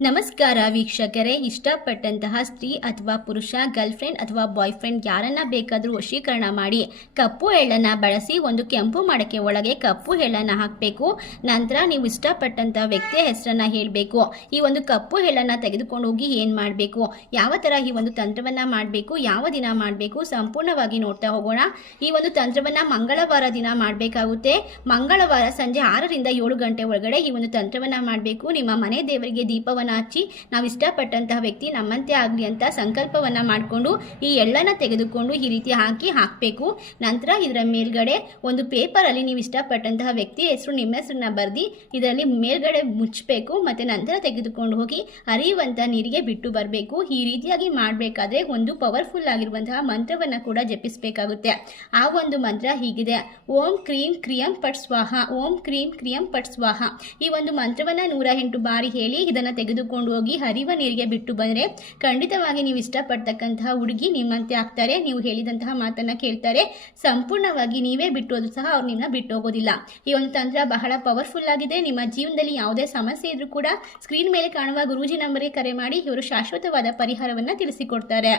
ನಮಸ್ಕಾರ ವೀಕ್ಷಕರೇ. ಇಷ್ಟಪಟ್ಟಂತಹ ಸ್ತ್ರೀ ಅಥವಾ ಪುರುಷ ಗರ್ಲ್ಫ್ರೆಂಡ್ ಅಥವಾ ಬಾಯ್ ಫ್ರೆಂಡ್ ಯಾರನ್ನ ಬೇಕಾದರೂ ವಶೀಕರಣ ಮಾಡಿ ಕಪ್ಪು ಎಳ್ಳನ್ನು ಬಳಸಿ ಒಂದು ಕೆಂಪು ಮಡಕೆ ಒಳಗೆ ಕಪ್ಪು ಎಳ್ಳನ್ನು ಹಾಕಬೇಕು. ನಂತರ ನೀವು ಇಷ್ಟಪಟ್ಟಂತಹ ವ್ಯಕ್ತಿಯ ಹೆಸರನ್ನು ಹೇಳಬೇಕು. ಈ ಒಂದು ಕಪ್ಪು ಎಳ್ಳನ್ನು ತೆಗೆದುಕೊಂಡು ಹೋಗಿ ಏನು ಮಾಡಬೇಕು, ಯಾವ ಥರ ಈ ಒಂದು ತಂತ್ರವನ್ನು ಮಾಡಬೇಕು, ಯಾವ ದಿನ ಮಾಡಬೇಕು, ಸಂಪೂರ್ಣವಾಗಿ ನೋಡ್ತಾ ಹೋಗೋಣ. ಈ ಒಂದು ತಂತ್ರವನ್ನು ಮಂಗಳವಾರ ದಿನ ಮಾಡಬೇಕಾಗುತ್ತೆ. ಮಂಗಳವಾರ ಸಂಜೆ 6ರಿಂದ 7 ಗಂಟೆ ಒಳಗಡೆ ಈ ಒಂದು ತಂತ್ರವನ್ನು ಮಾಡಬೇಕು. ನಿಮ್ಮ ಮನೆ ದೇವರಿಗೆ ದೀಪವನ್ನು ಹಚ್ಚಿ ನಾವು ಇಷ್ಟಪಟ್ಟಂತಹ ವ್ಯಕ್ತಿ ನಮ್ಮಂತೆ ಆಗಲಿ ಅಂತ ಸಂಕಲ್ಪವನ್ನ ಮಾಡಿಕೊಂಡು ಈ ಎಳ್ಳನ್ನು ತೆಗೆದುಕೊಂಡು ಈ ರೀತಿ ಹಾಕಬೇಕು. ನಂತರ ಇದರ ಮೇಲ್ಗಡೆ ಒಂದು ಪೇಪರಲ್ಲಿ ನೀವು ಇಷ್ಟಪಟ್ಟಂತಹ ವ್ಯಕ್ತಿ ಹೆಸರು, ನಿಮ್ಮ ಹೆಸರನ್ನ ಬರೆದಿ ಇದರಲ್ಲಿ ಮೇಲ್ಗಡೆ ಮುಚ್ಚಬೇಕು. ಮತ್ತೆ ನಂತರ ತೆಗೆದುಕೊಂಡು ಹೋಗಿ ಹರಿಯುವಂತಹ ನೀರಿಗೆ ಬಿಟ್ಟು ಬರಬೇಕು. ಈ ರೀತಿಯಾಗಿ ಮಾಡಬೇಕಾದ್ರೆ ಒಂದು ಪವರ್ಫುಲ್ ಆಗಿರುವಂತಹ ಮಂತ್ರವನ್ನು ಕೂಡ ಜಪಿಸಬೇಕಾಗುತ್ತೆ. ಆ ಒಂದು ಮಂತ್ರ ಹೀಗಿದೆ: ಓಂ ಕ್ರೀಂ ಕ್ರಿಯಂ ಪಟ್ ಸ್ವಾಹ, ಓಂ ಕ್ರೀಂ ಕ್ರಿಯಂ ಪಟ್ ಸ್ವಾಹ. ಈ ಒಂದು ಮಂತ್ರವನ್ನು 108 ಬಾರಿ ಹೇಳಿ ಇದನ್ನು ತೆಗೆದುಕೊಂಡು ಹೋಗಿ ಹರಿಯುವ ನೀರಿಗೆ ಬಿಟ್ಟು ಬಂದರೆ ಖಂಡಿತವಾಗಿ ನೀವು ಇಷ್ಟಪಡ್ತಕ್ಕಂತಹ ಹುಡುಗಿ ನಿಮ್ಮಂತೆ ಆಗ್ತಾರೆ. ನೀವು ಹೇಳಿದಂತಹ ಮಾತನ್ನು ಕೇಳ್ತಾರೆ. ಸಂಪೂರ್ಣವಾಗಿ ನೀವೇ ಬಿಟ್ಟೋದು ಸಹ ಅವ್ರು ನಿಮ್ಮನ್ನ ಬಿಟ್ಟು ಹೋಗೋದಿಲ್ಲ. ಈ ಒಂದು ತಂತ್ರ ಬಹಳ ಪವರ್ಫುಲ್ ಆಗಿದೆ. ನಿಮ್ಮ ಜೀವನದಲ್ಲಿ ಯಾವುದೇ ಸಮಸ್ಯೆ ಇದ್ರೂ ಕೂಡ ಸ್ಕ್ರೀನ್ ಮೇಲೆ ಕಾಣುವ ಗುರೂಜಿ ನಂಬರ್ಗೆ ಕರೆ ಮಾಡಿ ಇವರು ಶಾಶ್ವತವಾದ ಪರಿಹಾರವನ್ನು ತಿಳಿಸಿಕೊಡ್ತಾರೆ.